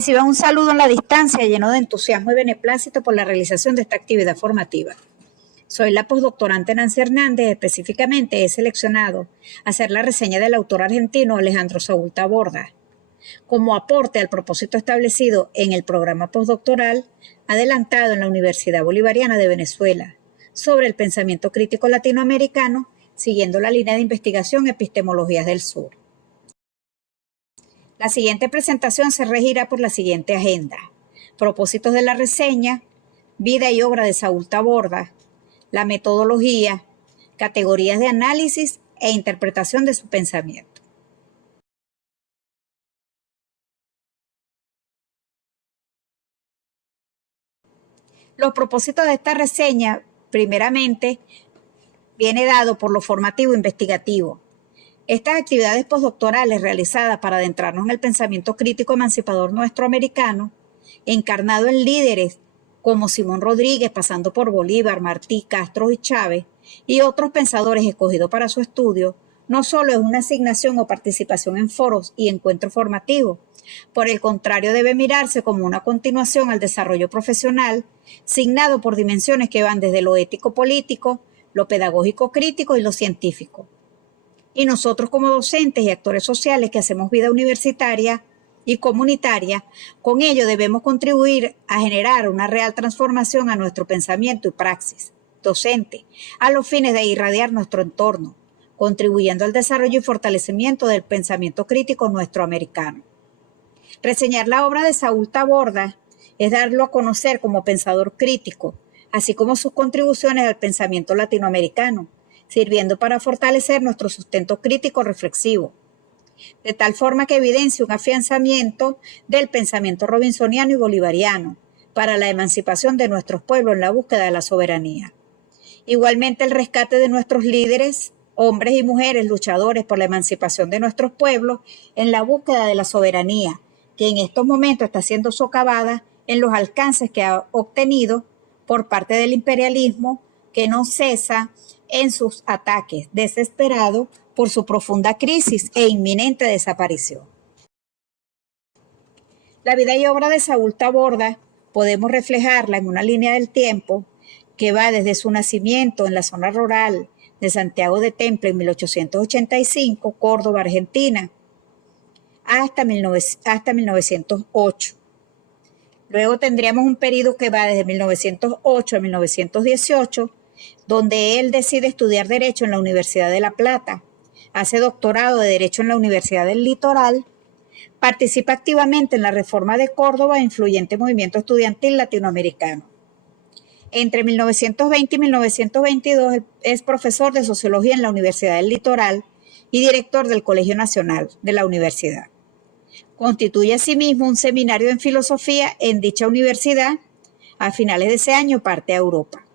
Reciban un saludo en la distancia lleno de entusiasmo y beneplácito por la realización de esta actividad formativa. Soy la postdoctorante Nancy Hernández, específicamente he seleccionado hacer la reseña del autor argentino Alejandro Saúl Taborda, como aporte al propósito establecido en el programa postdoctoral adelantado en la Universidad Bolivariana de Venezuela sobre el pensamiento crítico latinoamericano, siguiendo la línea de investigación Epistemologías del Sur. La siguiente presentación se regirá por la siguiente agenda: propósitos de la reseña, vida y obra de Saúl Taborda, la metodología, categorías de análisis e interpretación de su pensamiento. Los propósitos de esta reseña, primeramente, viene dado por lo formativo investigativo. Estas actividades postdoctorales realizadas para adentrarnos en el pensamiento crítico emancipador nuestroamericano, encarnado en líderes como Simón Rodríguez, pasando por Bolívar, Martí, Castro y Chávez, y otros pensadores escogidos para su estudio, no solo es una asignación o participación en foros y encuentros formativos, por el contrario debe mirarse como una continuación al desarrollo profesional, signado por dimensiones que van desde lo ético-político, lo pedagógico-crítico y lo científico. Y nosotros como docentes y actores sociales que hacemos vida universitaria y comunitaria, con ello debemos contribuir a generar una real transformación a nuestro pensamiento y praxis docente, a los fines de irradiar nuestro entorno, contribuyendo al desarrollo y fortalecimiento del pensamiento crítico nuestroamericano. Reseñar la obra de Saúl Taborda es darlo a conocer como pensador crítico, así como sus contribuciones al pensamiento latinoamericano, sirviendo para fortalecer nuestro sustento crítico reflexivo, de tal forma que evidencia un afianzamiento del pensamiento robinsoniano y bolivariano para la emancipación de nuestros pueblos en la búsqueda de la soberanía. Igualmente el rescate de nuestros líderes, hombres y mujeres luchadores por la emancipación de nuestros pueblos en la búsqueda de la soberanía, que en estos momentos está siendo socavada en los alcances que ha obtenido por parte del imperialismo, que no cesa en sus ataques, desesperado por su profunda crisis e inminente desaparición. La vida y obra de Saúl Taborda podemos reflejarla en una línea del tiempo que va desde su nacimiento en la zona rural de Santiago de Temple en 1885, Córdoba, Argentina, hasta 1908. Luego tendríamos un periodo que va desde 1908 a 1918, donde él decide estudiar Derecho en la Universidad de La Plata, hace doctorado de Derecho en la Universidad del Litoral, participa activamente en la Reforma de Córdoba, influyente movimiento estudiantil latinoamericano. Entre 1920 y 1922 es profesor de Sociología en la Universidad del Litoral y director del Colegio Nacional de la universidad. Constituye asimismo un seminario en filosofía en dicha universidad. A finales de ese año parte a Europa.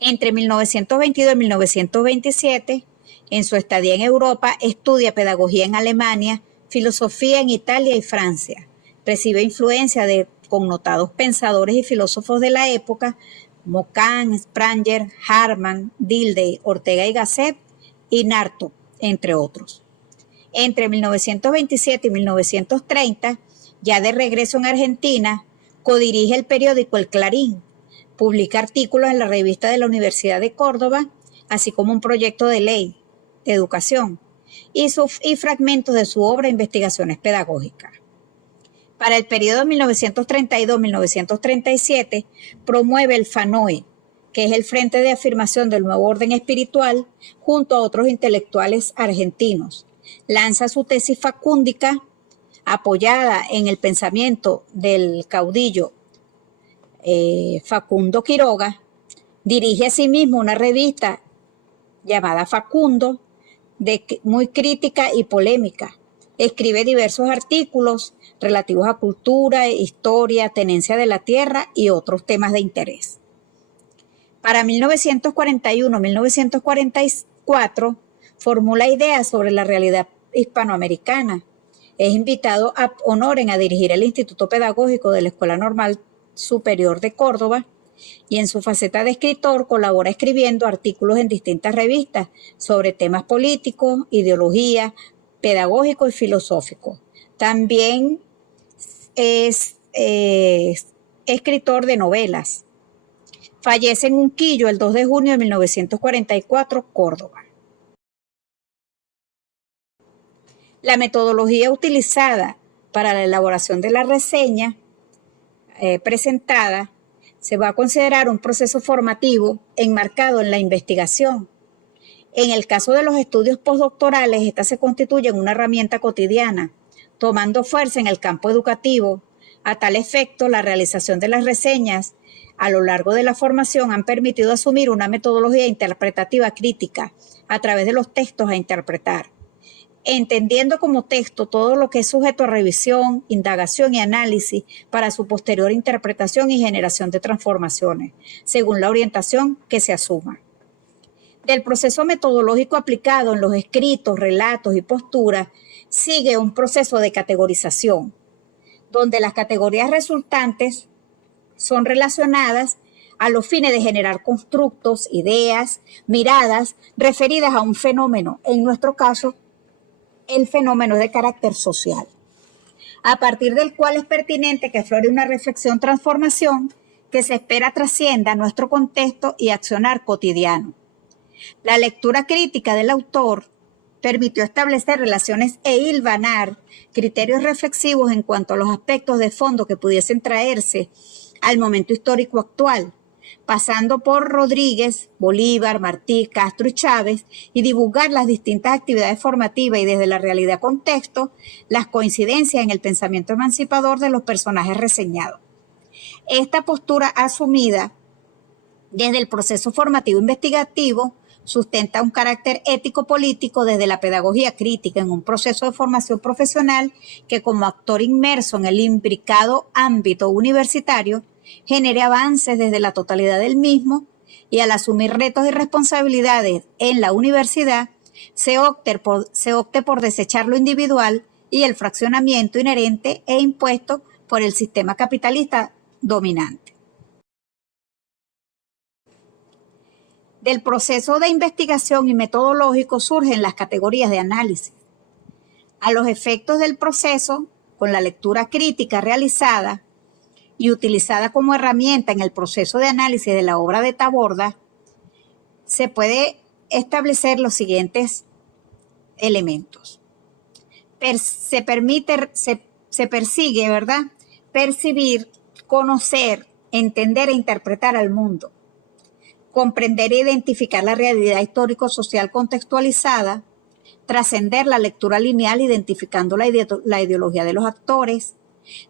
Entre 1922 y 1927, en su estadía en Europa, estudia pedagogía en Alemania, filosofía en Italia y Francia. Recibe influencia de connotados pensadores y filósofos de la época, como Kant, Spranger, Harman, Dilthey, Ortega y Gasset y Narto, entre otros. Entre 1927 y 1930, ya de regreso en Argentina, codirige el periódico El Clarín, publica artículos en la revista de la Universidad de Córdoba, así como un proyecto de ley de educación y fragmentos de su obra Investigaciones Pedagógicas. Para el periodo 1932-1937, promueve el FANOE, que es el Frente de Afirmación del Nuevo Orden Espiritual, junto a otros intelectuales argentinos. Lanza su tesis facúndica, apoyada en el pensamiento del caudillo Facundo Quiroga. Dirige asimismo una revista llamada Facundo, muy crítica y polémica. Escribe diversos artículos relativos a cultura, historia, tenencia de la tierra y otros temas de interés. Para 1941-1944 formula ideas sobre la realidad hispanoamericana. Es invitado a honoren a dirigir el Instituto Pedagógico de la Escuela Normal Superior de Córdoba y en su faceta de escritor colabora escribiendo artículos en distintas revistas sobre temas políticos, ideología, pedagógico y filosófico. También es escritor de novelas. Fallece en Unquillo el 2 de junio de 1944, Córdoba. La metodología utilizada para la elaboración de la reseña presentada se va a considerar un proceso formativo enmarcado en la investigación. En el caso de los estudios postdoctorales, esta se constituye en una herramienta cotidiana, tomando fuerza en el campo educativo. A tal efecto, la realización de las reseñas a lo largo de la formación han permitido asumir una metodología interpretativa crítica a través de los textos a interpretar, entendiendo como texto todo lo que es sujeto a revisión, indagación y análisis para su posterior interpretación y generación de transformaciones, según la orientación que se asuma. Del proceso metodológico aplicado en los escritos, relatos y posturas, sigue un proceso de categorización, donde las categorías resultantes son relacionadas a los fines de generar constructos, ideas, miradas referidas a un fenómeno, en nuestro caso, el fenómeno es de carácter social, a partir del cual es pertinente que aflore una reflexión-transformación que se espera trascienda nuestro contexto y accionar cotidiano. La lectura crítica del autor permitió establecer relaciones e hilvanar criterios reflexivos en cuanto a los aspectos de fondo que pudiesen traerse al momento histórico actual, pasando por Rodríguez, Bolívar, Martí, Castro y Chávez, y divulgar las distintas actividades formativas y desde la realidad contexto, las coincidencias en el pensamiento emancipador de los personajes reseñados. Esta postura asumida desde el proceso formativo investigativo sustenta un carácter ético-político desde la pedagogía crítica en un proceso de formación profesional que, como actor inmerso en el imbricado ámbito universitario, genere avances desde la totalidad del mismo, y al asumir retos y responsabilidades en la universidad, se opte por desechar lo individual y el fraccionamiento inherente e impuesto por el sistema capitalista dominante. Del proceso de investigación y metodológico surgen las categorías de análisis. A los efectos del proceso, con la lectura crítica realizada y utilizada como herramienta en el proceso de análisis de la obra de Taborda, se puede establecer los siguientes elementos. Se persigue, ¿verdad?, percibir, conocer, entender e interpretar al mundo, comprender e identificar la realidad histórico-social contextualizada, trascender la lectura lineal identificando la ideología de los actores,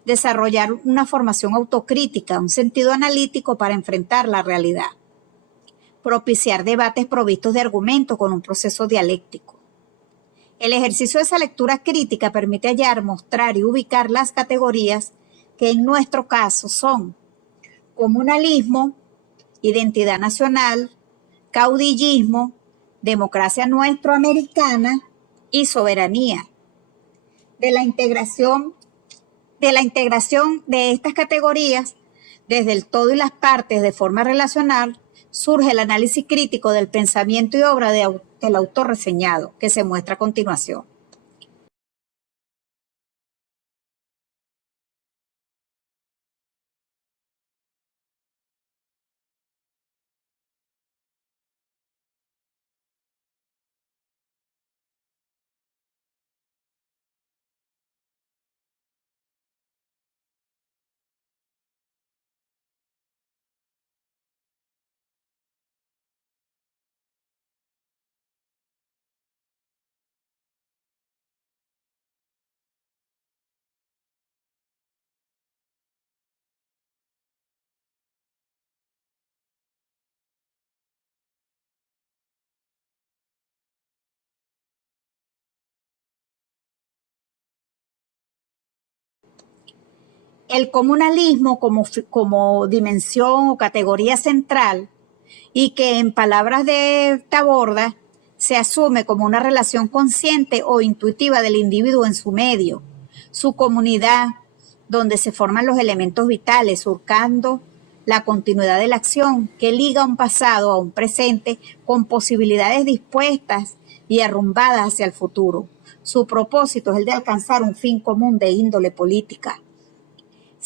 desarrollar una formación autocrítica, un sentido analítico para enfrentar la realidad, propiciar debates provistos de argumentos con un proceso dialéctico. El ejercicio de esa lectura crítica permite hallar, mostrar y ubicar las categorías que en nuestro caso son comunalismo, identidad nacional, caudillismo, democracia nuestroamericana y soberanía. De la integración de estas categorías, desde el todo y las partes de forma relacional, surge el análisis crítico del pensamiento y obra del autor reseñado, que se muestra a continuación. El comunalismo como dimensión o categoría central, y que en palabras de Taborda se asume como una relación consciente o intuitiva del individuo en su medio, su comunidad, donde se forman los elementos vitales, surcando la continuidad de la acción que liga un pasado a un presente con posibilidades dispuestas y arrumbadas hacia el futuro. Su propósito es el de alcanzar un fin común de índole política.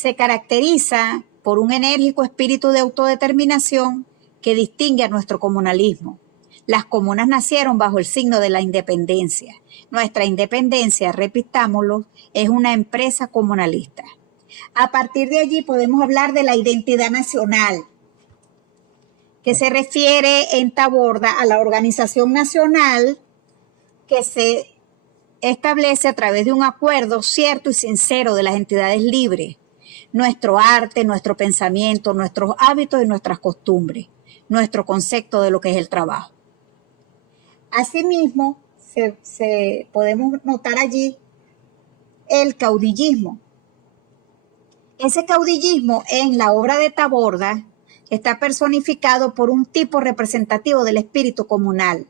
Se caracteriza por un enérgico espíritu de autodeterminación que distingue a nuestro comunalismo. Las comunas nacieron bajo el signo de la independencia. Nuestra independencia, repitámoslo, es una empresa comunalista. A partir de allí podemos hablar de la identidad nacional, que se refiere en Taborda a la organización nacional que se establece a través de un acuerdo cierto y sincero de las entidades libres. Nuestro arte, nuestro pensamiento, nuestros hábitos y nuestras costumbres, nuestro concepto de lo que es el trabajo. Asimismo, podemos notar allí el caudillismo. Ese caudillismo en la obra de Taborda está personificado por un tipo representativo del espíritu comunal,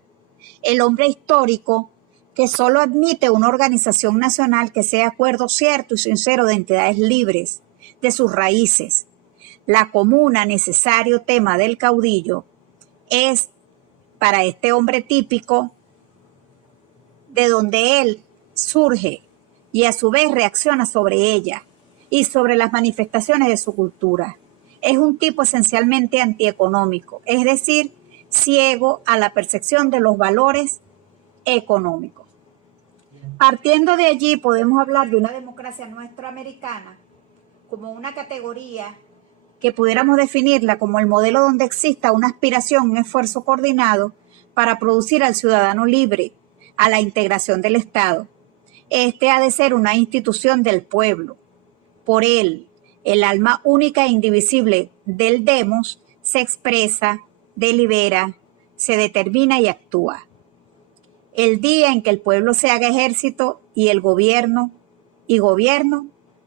el hombre histórico que solo admite una organización nacional que sea acuerdo cierto y sincero de entidades libres, de sus raíces. La comuna, necesario tema del caudillo, es para este hombre típico de donde él surge y a su vez reacciona sobre ella y sobre las manifestaciones de su cultura. Es un tipo esencialmente antieconómico, es decir, ciego a la percepción de los valores económicos. Partiendo de allí podemos hablar de una democracia nuestroamericana como una categoría que pudiéramos definirla como el modelo donde exista una aspiración, un esfuerzo coordinado para producir al ciudadano libre, a la integración del Estado. Este ha de ser una institución del pueblo. Por él, el alma única e indivisible del demos se expresa, delibera, se determina y actúa. El día en que el pueblo se haga ejército y el gobierno,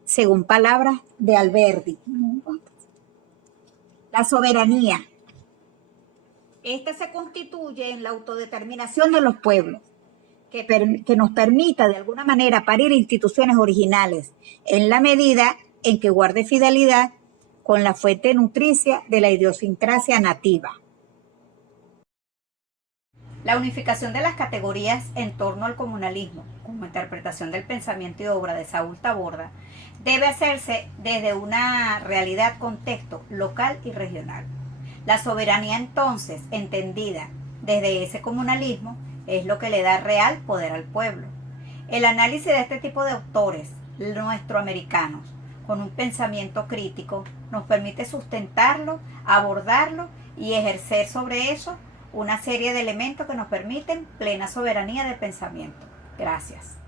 según palabras de Alberti. La soberanía. Esta se constituye en la autodeterminación de los pueblos, que nos permita de alguna manera parir instituciones originales en la medida en que guarde fidelidad con la fuente nutricia de la idiosincrasia nativa. La unificación de las categorías en torno al comunalismo, como interpretación del pensamiento y obra de Saúl Taborda, debe hacerse desde una realidad, contexto local y regional. La soberanía entonces, entendida desde ese comunalismo, es lo que le da real poder al pueblo. El análisis de este tipo de autores nuestroamericanos, con un pensamiento crítico, nos permite sustentarlo, abordarlo y ejercer sobre eso una serie de elementos que nos permiten plena soberanía de pensamiento. Gracias.